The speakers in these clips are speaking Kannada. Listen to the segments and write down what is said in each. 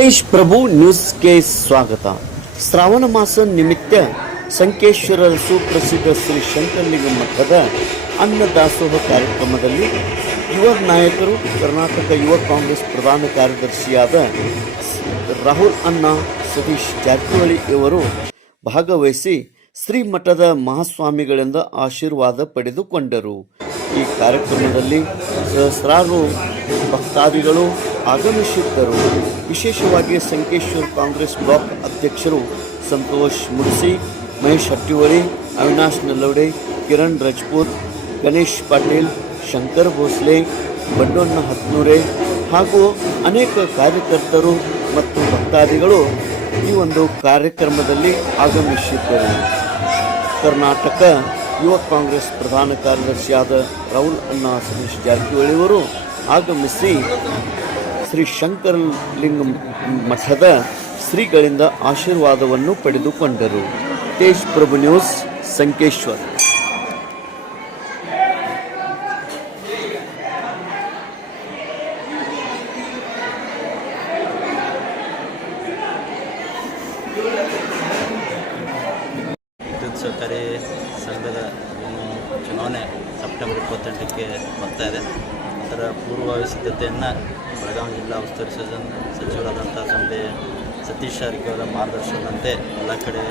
ತೇಜ್ ಪ್ರಭು ನ್ಯೂಸ್ಗೆ ಸ್ವಾಗತ. ಶ್ರಾವಣ ಮಾಸ ನಿಮಿತ್ತ ಸಂಕೇಶ್ವರ ಸುಪ್ರಸಿದ್ಧ ಶ್ರೀ ಶಂಕರಲಿಂಗ ಮಠದ ಅನ್ನದಾಸೋಹ ಕಾರ್ಯಕ್ರಮದಲ್ಲಿ ಯುವ ನಾಯಕರು, ಕರ್ನಾಟಕ ಯುವ ಕಾಂಗ್ರೆಸ್ ಪ್ರಧಾನ ಕಾರ್ಯದರ್ಶಿಯಾದ ರಾಹುಲ್ ಅಣ್ಣ, ಸತೀಶ್ ಜಾರಕಿಹೊಳಿ ಇವರು ಭಾಗವಹಿಸಿ ಶ್ರೀ ಮಠದ ಮಹಾಸ್ವಾಮಿಗಳಿಂದ ಆಶೀರ್ವಾದ ಪಡೆದುಕೊಂಡರು. ಈ ಕಾರ್ಯಕ್ರಮದಲ್ಲಿ ಸಹಸ್ರಾರು ಭಕ್ತಾದಿಗಳು ಆಗಮಿಸಿದ್ದರು. ವಿಶೇಷವಾಗಿ ಸಂಕೇಶ್ವರ್ ಕಾಂಗ್ರೆಸ್ ಬ್ಲಾಕ್ ಅಧ್ಯಕ್ಷರು ಸಂತೋಷ್ ಮುರ್ಸಿ ಮಹೇಶ್ ಹಟ್ಟಿವರಿ ಅವಿನಾಶ್ ನಲ್ಲವಡೆ ಕಿರಣ್ ರಜಪೂತ್, ಗಣೇಶ್ ಪಾಟೀಲ್, ಶಂಕರ್ ಭೋಸ್ಲೆ ಬಂಡೋಣ್ಣ ಹತ್ನೂರೆ ಹಾಗೂ ಅನೇಕ ಕಾರ್ಯಕರ್ತರು ಮತ್ತು ಭಕ್ತಾದಿಗಳು ಈ ಒಂದು ಕಾರ್ಯಕ್ರಮದಲ್ಲಿ ಆಗಮಿಸಿದ್ದರು. ಕರ್ನಾಟಕ ಯುವ ಕಾಂಗ್ರೆಸ್ ಪ್ರಧಾನ ಕಾರ್ಯದರ್ಶಿಯಾದ ರಾಹುಲ್ ಅಣ್ಣ ಸತೀಶ್ ಜಾರಕಿಹೊಳಿ ಅವರು ಆಗಮಿಸಿ ಶ್ರೀ ಶಂಕರಲಿಂಗ ಮಠದ ಶ್ರೀಗಳಿಂದ ಆಶೀರ್ವಾದವನ್ನು ಪಡೆದುಕೊಂಡರು. ತೇಜ್ ಪ್ರಭು ನ್ಯೂಸ್, ಸಂಕೇಶ್ವರ್. ವಿದ್ಯುತ್ ಸಹಕಾರಿ ಸಂಘದ ಚುನಾವಣೆ ಸೆಪ್ಟೆಂಬರ್ ಇಪ್ಪತ್ತೆಂಟಕ್ಕೆ ಬರ್ತಾ ಇದೆ. ಅದರ ಪೂರ್ವ ಸಿದ್ಧತೆಯನ್ನು ಬೆಳಗಾವಿ ಜಿಲ್ಲಾ ಉಸ್ತುವಾರಿ ಸಚಿವ ಸಚಿವರಾದಂಥ ತಂದೆ ಸತೀಶ್ ಅವರ ಮಾರ್ಗದರ್ಶನದಂತೆ ಎಲ್ಲ ಕಡೆ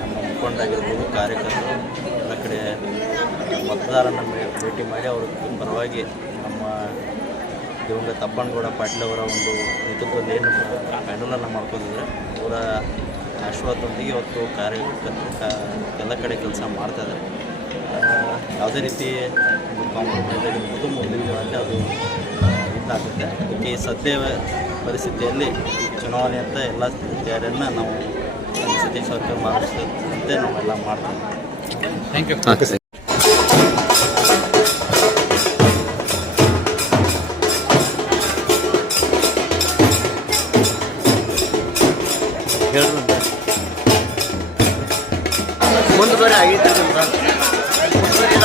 ನಮ್ಮ ಮುಖಂಡರಾಗಿರ್ಬೋದು, ಕಾರ್ಯಕರ್ತರು ಎಲ್ಲ ಕಡೆ ಮತದಾರನ ಭೇಟಿ ಮಾಡಿ ಅವರು ಪರವಾಗಿ ನಮ್ಮ ದಿವಂಗತ ಅಪ್ಪನಗೌಡ ಪಾಟೀಲ್ ಅವರ ಒಂದು ನೇತೃತ್ವದಲ್ಲಿ ಏನು ಪ್ಯಾನಲನ್ನು ಮಾಡ್ಕೊಂಡಿದ್ದಾರೆ. ಅವರ ಆಶೀರ್ವಾದದೊಂದಿಗೆ ಇವತ್ತು ಕಾರ್ಯಕರ್ತರು ಎಲ್ಲ ಕಡೆ ಕೆಲಸ ಮಾಡ್ತಾಯಿದ್ದಾರೆ ಯಾವುದೇ ರೀತಿ ಒಂದು ಕಾಂಪ್ರಮೈಸ್ ಮುಂದಿನ ದಿನಗಳಲ್ಲಿ ಅದು ಇದಾಗುತ್ತೆ. ಅದಕ್ಕೆ ಈ ಸದ್ಯ ಪರಿಸ್ಥಿತಿಯಲ್ಲಿ ಚುನಾವಣೆ ಅಂತ ಎಲ್ಲ ತಯಾರಿಯನ್ನು ನಾವು ನಮ್ಮ ಸತೀಶ್ ಸರ್ಕಾರ ಮಾರ್ಗದರ್ಶನದಂತೆ ನಾವೆಲ್ಲ ಮಾಡ್ತೀವಿ. ಥ್ಯಾಂಕ್ ಯು ಹೇಳ್ರಿ ಮುಂದೆ ಬರೀ ಆಗೈತೆ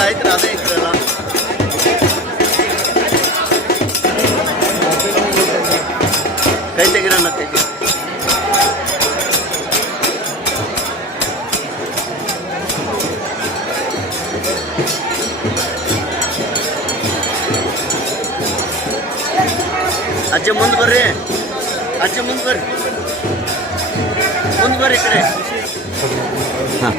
ಆಯ್ತು ಅದೇ ಇದ್ರಲ್ಲ. ಕೈ ತೆಗಿರಣ್ಣ ತೆಗಿ. ಅಜ್ಜ ಮುಂದೆ ಬರ್ರಿ. ಅಜ್ಜ ಮುಂದೆ ಬರ್ರಿ. ಮುಂದೆ ಬರ್ರಿ ಈ ಕಡೆ. ಹಾಂ.